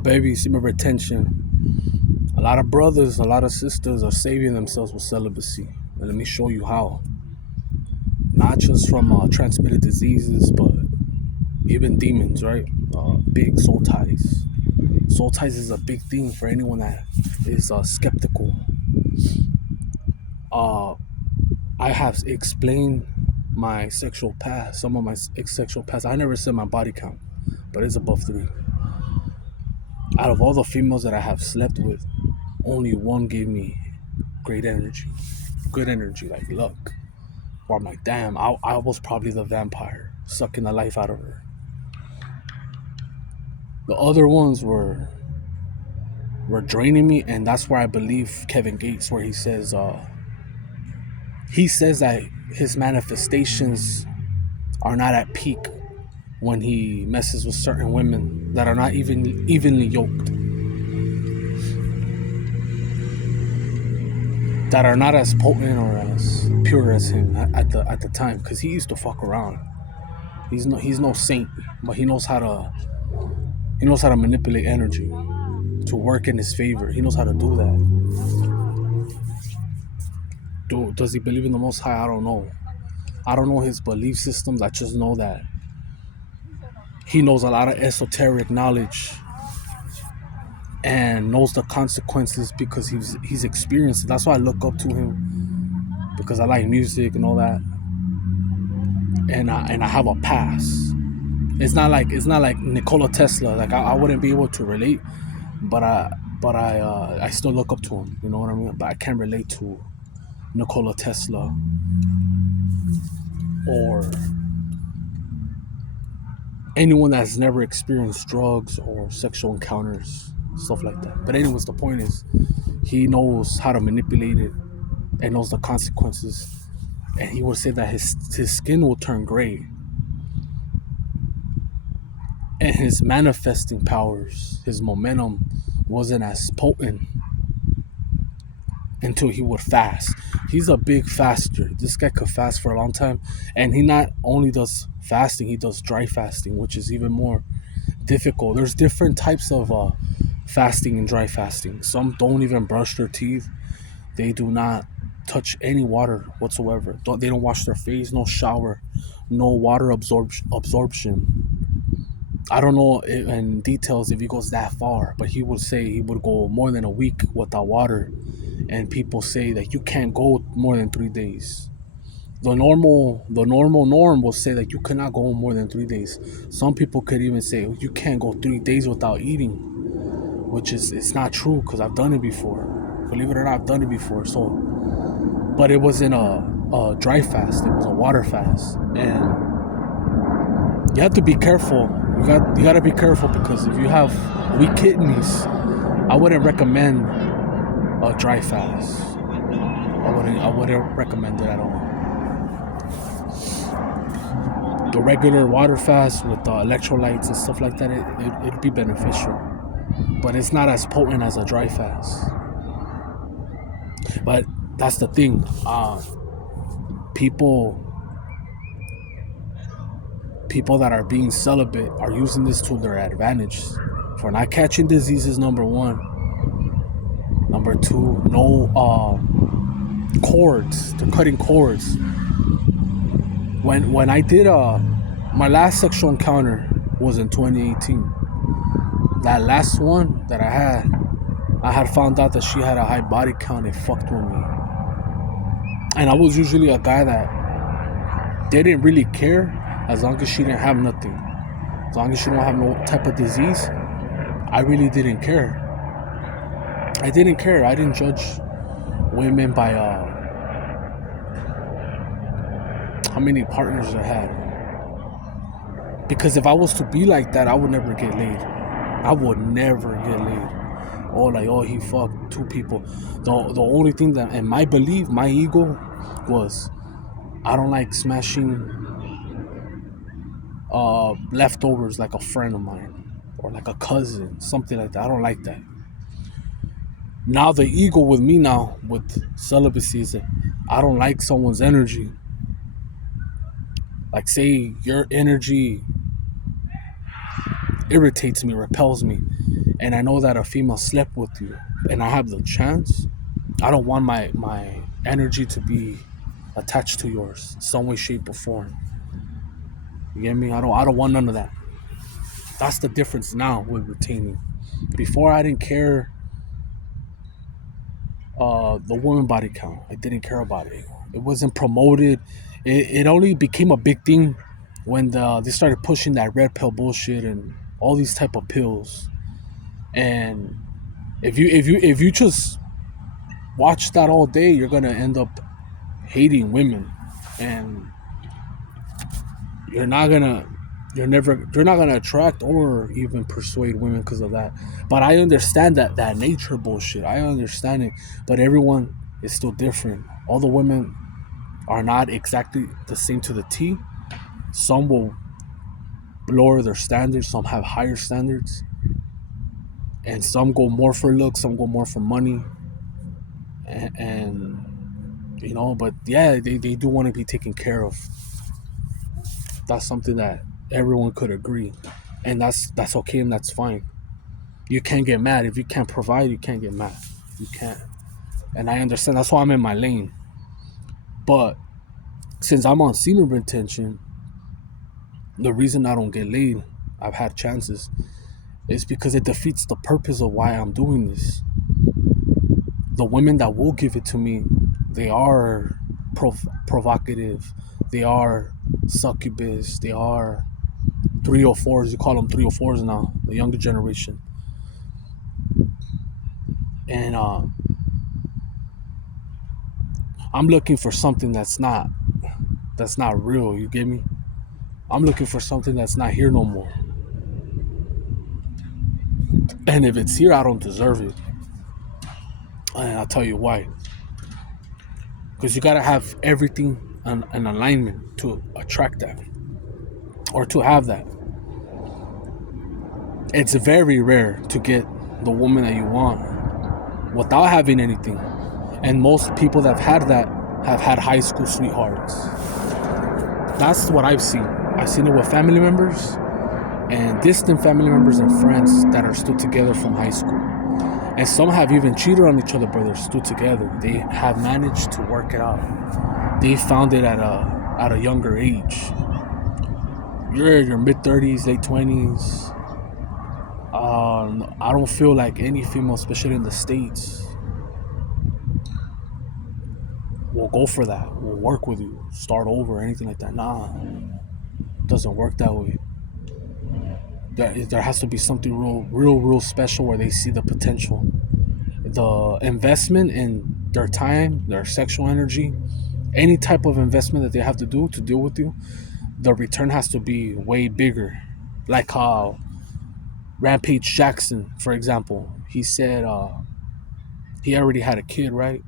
Baby, semen retention. A lot of brothers, a lot of sisters are saving themselves with celibacy. And let me show you how. Not just from transmitted diseases, but even demons, right? Big soul ties. Soul ties is a big thing for anyone that is skeptical. Uh, I have explained my sexual past, some of my sexual past. I never said my body count, but it's above 3. Out of all the females that I have slept with, only one gave me great energy, good energy, like luck. Or I'm like, damn, I was probably the vampire sucking the life out of her. The other ones were draining me, and that's where I believe Kevin Gates, where he says that his manifestations are not at peak when he messes with certain women that are not even evenly yoked, that are not as potent or as pure as him at the time, because he used to fuck around. He's no saint, but he knows how to manipulate energy to work in his favor. He knows how to do that. Does he believe in the Most High? I don't know. I don't know his belief systems. I just know that he knows a lot of esoteric knowledge and knows the consequences because he's experienced it. That's why I look up to him, because I like music and all that, and I have a past. It's not like Nikola Tesla. Like I wouldn't be able to relate, but I still look up to him. You know what I mean? But I can't relate to Nikola Tesla or anyone that's never experienced drugs or sexual encounters, stuff like that. But anyways, the point is, he knows how to manipulate it and knows the consequences. And he would say that his skin will turn gray, and his manifesting powers, his momentum, wasn't as potent until he would fast. He's a big faster. This guy could fast for a long time, and he not only does fasting, he does dry fasting, which is even more difficult. There's different types of fasting and dry fasting. Some don't even brush their teeth. They do not touch any water whatsoever. They don't wash their face, no shower, no water absorption. I don't know in details if he goes that far, but he would say he would go more than a week without water. And people say that you can't go more than 3 days. The normal norm will say that you cannot go more than 3 days. Some people could even say you can't go 3 days without eating, which is it's not true, because I've done it before. Believe it or not, I've done it before. So, but it wasn't a dry fast; it was a water fast, and you have to be careful. You got to be careful, because if you have weak kidneys, I wouldn't recommend a dry fast. I wouldn't recommend it at all. The regular water fast with electrolytes and stuff like that, it'd be beneficial, but it's not as potent as a dry fast. But that's the thing. People that are being celibate are using this to their advantage for not catching diseases, number one. Number two, no cords. They're cutting cords. When I did my last sexual encounter was in 2018. That last one that I had found out that she had a high body count and fucked with me. And I was usually a guy that didn't really care as long as she didn't have nothing. As long as she don't have no type of disease, I really didn't care. I didn't care. I didn't judge women by how many partners I had. Because if I was to be like that, I would never get laid. I would never get laid. Oh, he fucked 2 people. The only thing that, in my belief, my ego was, I don't like smashing leftovers like a friend of mine or like a cousin, something like that. I don't like that. Now the ego with me now with celibacy is that I don't like someone's energy. Like, say your energy irritates me, repels me. and I know that a female slept with you, and I have the chance, I don't want my energy to be attached to yours, some way, shape, or form. You get me? I don't want none of that. That's the difference now with retaining. Before I didn't care the woman body count. I didn't care about it. It wasn't promoted. It only became a big thing when they started pushing that red pill bullshit and all these type of pills. And if you just watch that all day, you're gonna end up hating women, and you're not gonna you're not gonna attract or even persuade women because of that. But I understand that nature bullshit. I understand it, but everyone is still different. All the women are not exactly the same to the T. Some will lower their standards, some have higher standards, and some go more for looks, some go more for money, and but yeah, they do want to be taken care of. That's something that everyone could agree, and that's okay, and that's fine. You can't get mad if you can't provide. You can't get mad. You can't, and I understand. That's why I'm in my lane. But since I'm on semen retention, the reason I don't get laid, I've had chances, is because it defeats the purpose of why I'm doing this. The women that will give it to me, they are provocative. They are succubus. They are 304s. You call them 304s now, the younger generation. And I'm looking for something that's not real. You get me? I'm looking for something that's not here no more. And if it's here, I don't deserve it. And I'll tell you why. Because you gotta have everything in alignment to attract that, or to have that. It's very rare to get the woman that you want without having anything. And most people that have had that have had high school sweethearts. That's what I've seen. I've seen it with family members and distant family members and friends that are still together from high school. And some have even cheated on each other, but they're still together. They have managed to work it out. They found it at a younger age. You're in your mid-30s, late 20s. I don't feel like any female, especially in the States, will go for that, will work with you, start over, anything like that. Nah, it doesn't work that way. There has to be something real special where they see the potential. The investment in their time, their sexual energy, any type of investment that they have to do to deal with you, the return has to be way bigger. Like how Rampage Jackson, for example, he said he already had a kid, right?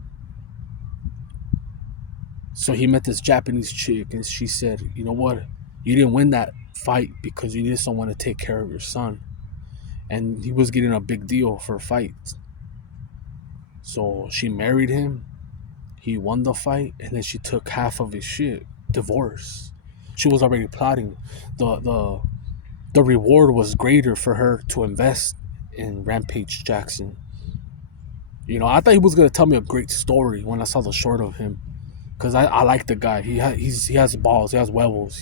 So he met this Japanese chick, and she said, "You know what? You didn't win that fight because you needed someone to take care of your son." And he was getting a big deal for a fight. So she married him. He won the fight, and then she took half of his shit. Divorce. She was already plotting. The reward was greater for her to invest in Rampage Jackson. I thought he was gonna tell me a great story when I saw the short of him, because I like the guy. He has balls. He has huevos.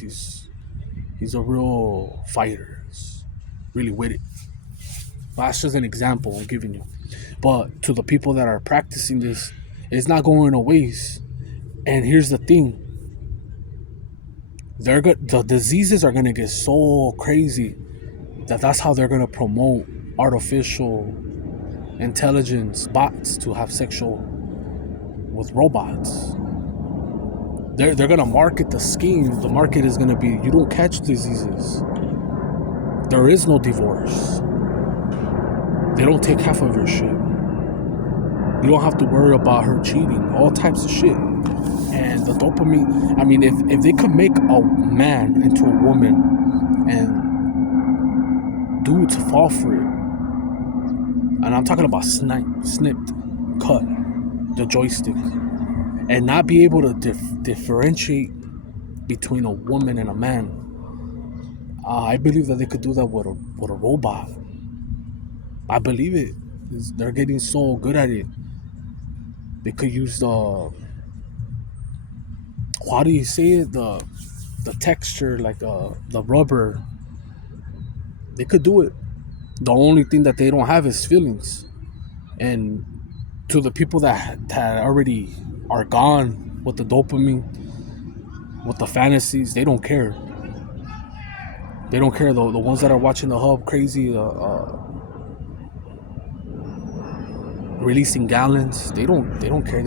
He's a real fighter. He's really with it. That's just an example I'm giving you. But to the people that are practicing this, it's not going to waste. And here's the thing: the diseases are gonna get so crazy that's how they're gonna promote artificial intelligence bots to have sexual with robots. They're gonna market the scheme. The market is gonna be, you don't catch diseases. There is no divorce. They don't take half of your shit. You don't have to worry about her cheating. All types of shit. And the dopamine, I mean, if they could make a man into a woman and dudes fall for it, and I'm talking about snipped, cut, the joystick, and not be able to differentiate between a woman and a man, I believe that they could do that with a robot. I believe it. They're getting so good at it. They could use how do you say it, the texture, like the rubber. They could do it. The only thing that they don't have is feelings. And to the people that already are gone with the dopamine, with the fantasies, they don't care. They don't care. The ones that are watching the hub crazy, releasing gallons, they don't care.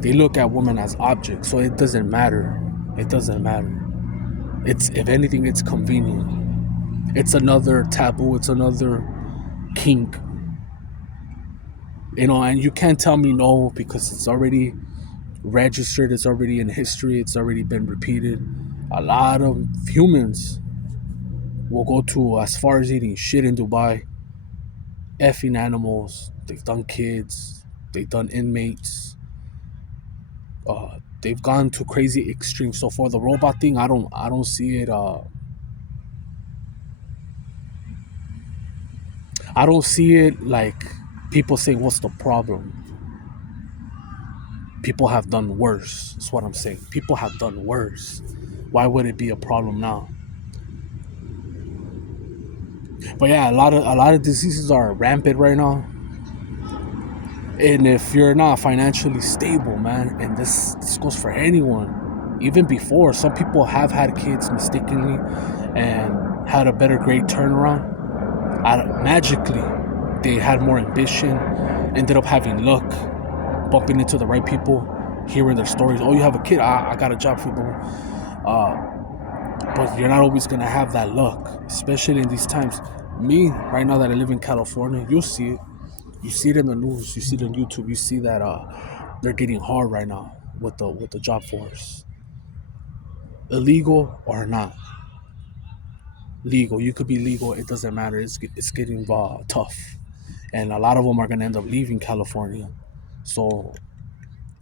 They look at women as objects. So it doesn't matter. It doesn't matter. It's, if anything, it's convenient. It's another taboo. It's another kink. And you can't tell me no, because it's already registered. It's already in history. It's already been repeated. A lot of humans will go to as far as eating shit in Dubai, effing animals. They've done kids. They've done inmates. They've gone to crazy extremes. So for the robot thing, I don't see it. I don't see it like people saying, "What's the problem?" People have done worse. That's what I'm saying. People have done worse. Why would it be a problem now? But yeah, a lot of diseases are rampant right now. And if you're not financially stable, man, and this goes for anyone, even before, some people have had kids mistakenly and had a better grade turnaround. Magically, they had more ambition, ended up having luck, bumping into the right people, hearing their stories. Oh, you have a kid? I got a job for you. But you're not always gonna have that luck, especially in these times. Me, right now that I live in California, you'll see it. You see it in the news. You see it on YouTube. You see that they're getting hard right now with the job force, illegal or not. Legal, you could be legal. It doesn't matter. It's getting tough, and a lot of them are gonna end up leaving California. So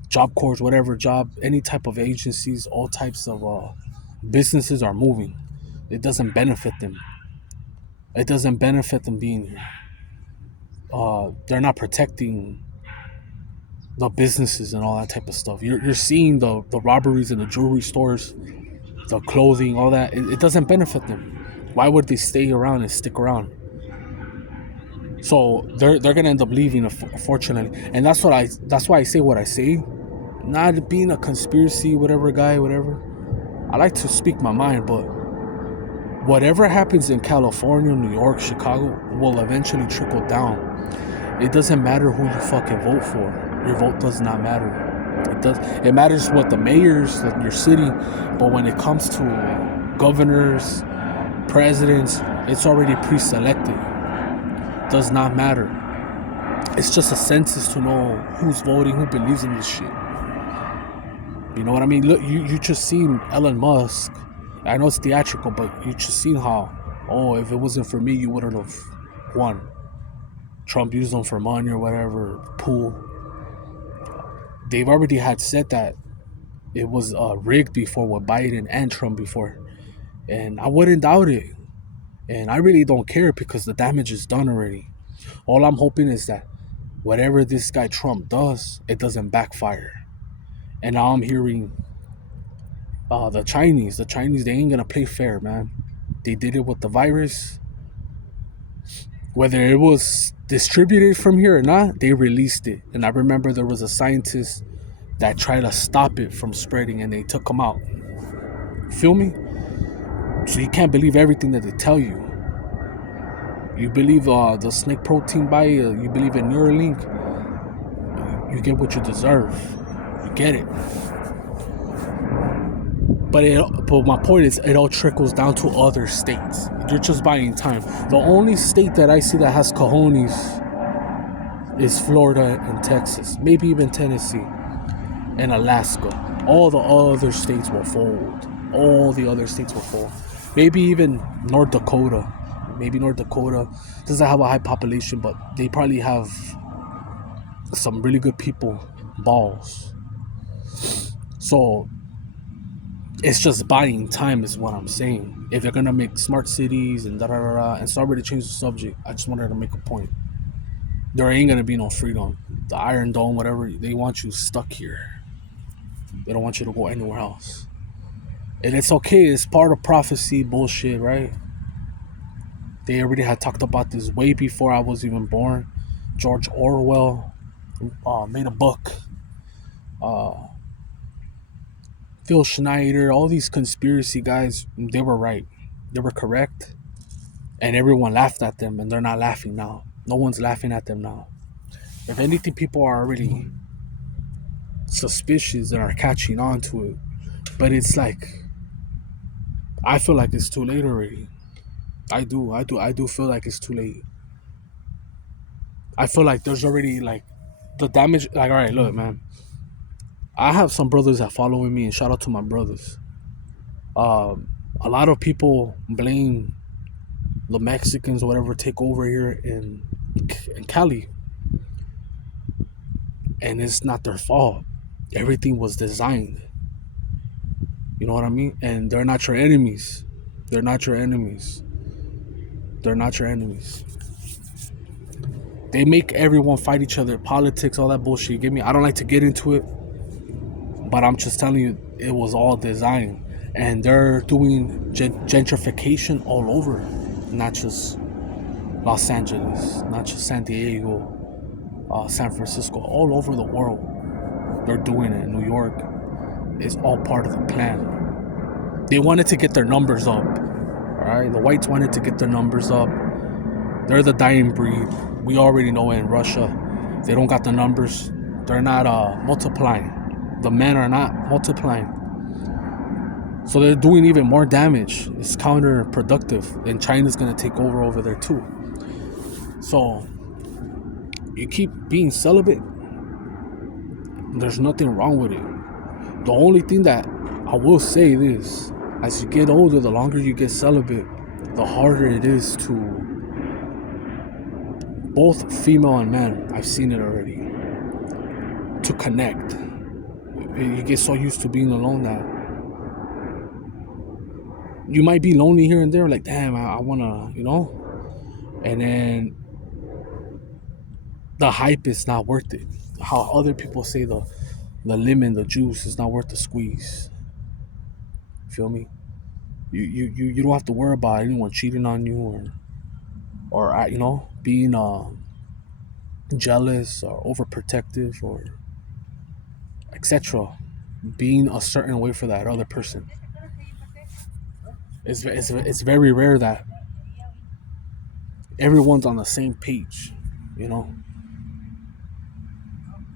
job corps, whatever job, any type of agencies, all types of businesses are moving. It doesn't benefit them. It doesn't benefit them being here. They're not protecting the businesses and all that type of stuff. You're seeing the robberies in the jewelry stores, the clothing, all that. It doesn't benefit them. Why would they stay around and stick around? So they're gonna end up leaving, unfortunately. And that's why I say what I say. Not being a conspiracy, whatever guy, whatever. I like to speak my mind, but whatever happens in California, New York, Chicago will eventually trickle down. It doesn't matter who you fucking vote for. Your vote does not matter. It matters what the mayors of your city, but when it comes to governors, presidents, it's already pre-selected. Does not matter. It's just a census to know who's voting, who believes in this shit. You know what I mean? Look, you just seen Elon Musk. I know it's theatrical, but you just seen how, oh, if it wasn't for me, you wouldn't have won. Trump used them for money or whatever, pool. They've already had said that it was rigged before with Biden and Trump before. And I wouldn't doubt it. And I really don't care because the damage is done already. All I'm hoping is that whatever this guy Trump does, it doesn't backfire. And now I'm hearing the Chinese, they ain't gonna play fair, man. They did it with the virus. Whether it was distributed from here or not, they released it. And I remember there was a scientist that tried to stop it from spreading and they took him out. Feel me? So you can't believe everything that they tell you. You believe the snake protein bite, you believe in Neuralink, you get what you deserve. You get it. But my point is, it all trickles down to other states. You're just buying time. The only state that I see that has cojones is Florida and Texas, maybe even Tennessee and Alaska. All the other states will fold. All the other states will fold. Maybe even North Dakota. Maybe North Dakota doesn't have a high population, but they probably have some really good people, balls. So it's just buying time is what I'm saying. If they're gonna make smart cities and and sorry to change the subject, I just wanted to make a point. there ain't gonna be no freedom. The Iron Dome, whatever, they want you stuck here. They don't want you to go anywhere else. And it's okay, it's part of prophecy bullshit, right? They already had talked about this way before I was even born. George Orwell made a book. Uh, Phil Schneider, all these conspiracy guys, they were right. They were correct. And everyone laughed at them, and they're not laughing now. No one's laughing at them now. If anything, people are already suspicious and are catching on to it. But it's like, I feel like it's too late already. I do feel like it's too late. I feel like there's already like the damage. Like, all right, look, man. I have some brothers that follow me, and shout out to my brothers. A lot of people blame the Mexicans or whatever take over here in Cali, and it's not their fault. Everything was designed. You know what I mean? And they're not your enemies. They're not your enemies. They're not your enemies. They make everyone fight each other. Politics, all that bullshit. You get me? I don't like to get into it, but I'm just telling you, it was all designed. And they're doing gentrification all over, not just Los Angeles, not just San Diego, San Francisco, all over the world. They're doing it. New York is all part of the plan. They wanted to get their numbers up. All right, the whites wanted to get their numbers up. They're the dying breed. We already know it in Russia. They don't got the numbers. They're not multiplying. The men are not multiplying. So they're doing even more damage. It's counterproductive. And China's going to take over there too. So you keep being celibate. There's nothing wrong with it. The only thing that I will say is, as you get older, the longer you get celibate, the harder it is to, both female and men, I've seen it already, to connect. You get so used to being alone that you might be lonely here and there, like, damn, I wanna, and then the hype is not worth it. How other people say the lemon, the juice is not worth the squeeze. Feel me? You don't have to worry about anyone cheating on you or being jealous or overprotective or etc. Being a certain way for that other person. It's very rare that everyone's on the same page,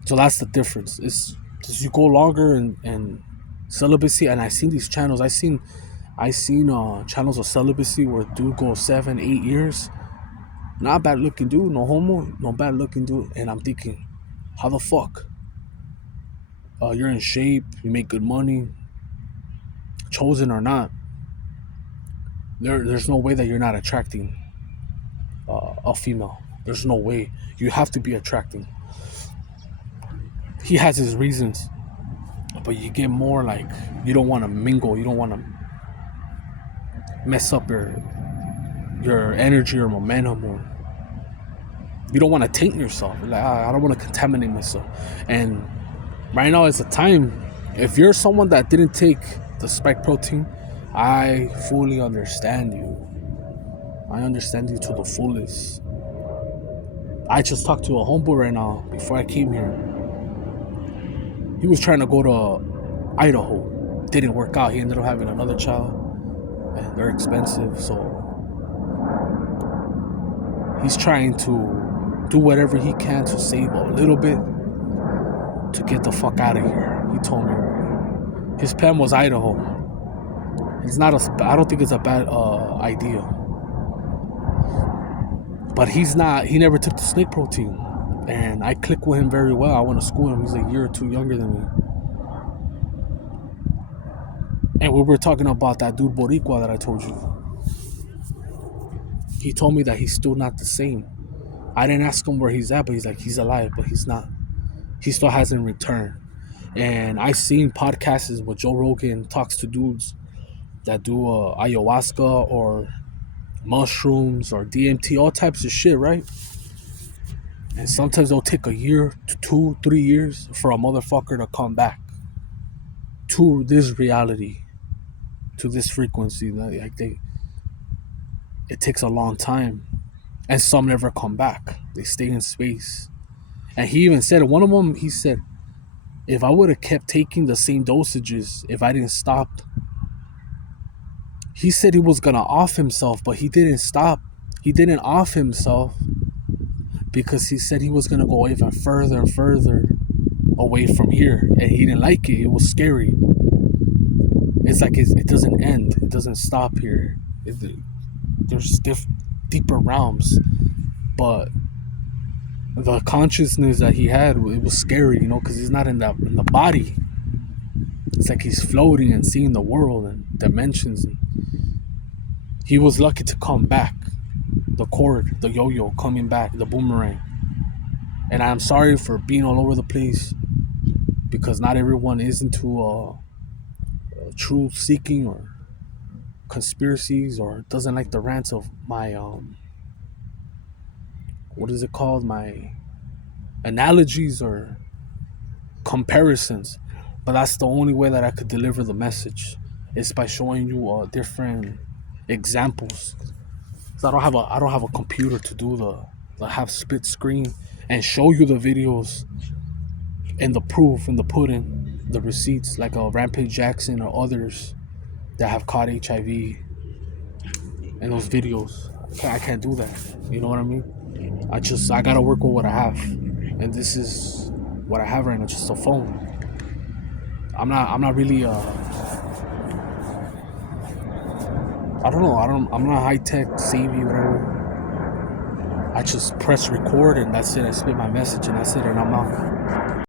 So that's the difference. It's as you go longer in celibacy, and I've seen these channels. I seen channels of celibacy where dude goes 7-8 years. Not bad looking dude, no homo, no bad looking dude. And I'm thinking, how the fuck? You're in shape, you make good money, chosen or not. There's no way that you're not attracting a female. There's no way. You have to be attracting. He has his reasons, but you get more like you don't want to mingle. You don't want to mess up your energy or momentum, or you don't want to taint yourself. Like, I don't want to contaminate myself. And right now is the time. If you're someone that didn't take the spike protein, I fully understand you. I understand you to the fullest. I just talked to a homeboy right now before I came here. He was trying to go to Idaho. Didn't work out. He ended up having another child. And they're expensive, so he's trying to do whatever he can to save a little bit to get the fuck out of here. He told me already. His pen was Idaho. I don't think it's a bad idea. But he never took the snake protein. And I click with him very well. I went to school with him. He's a year or two younger than me. And we were talking about that dude Boricua that I told you. He told me that he's still not the same. I didn't ask him where he's at, but he's like, he's alive, but he's not. He still hasn't returned. And I've seen podcasts where Joe Rogan talks to dudes that do ayahuasca or mushrooms or DMT, all types of shit, right? And sometimes it'll take a year to 2, 3 years for a motherfucker to come back to this reality, to this frequency. Like it takes a long time. And some never come back. They stay in space. And he even said, one of them, he said, if I would have kept taking the same dosages, if I didn't stop, he said he was gonna off himself, but he didn't stop. He didn't off himself because he said he was gonna go even further and further away from here, and he didn't like it. It was scary. It's like it doesn't end. It doesn't stop here. There's deeper realms, but the consciousness that he had, it was scary, because he's not in the body. It's like he's floating and seeing the world and dimensions. And he was lucky to come back. The cord, the yo-yo coming back, the boomerang. And I'm sorry for being all over the place, because not everyone is into truth seeking or conspiracies, or doesn't like the rants of my what is it called, my analogies or comparisons. But that's the only way that I could deliver the message, is by showing you different examples. So I don't have a computer to do the half split screen and show you the videos and the proof and the pudding, the receipts, like Rampage Jackson or others that have caught HIV in those videos. I can't do that. You know what I mean? I gotta work with what I have, and this is what I have right now, just a phone. I'm not really I don't know. I'm not high tech, savvy, whatever. I just press record and that's it. I spit my message and that's it, and I'm out.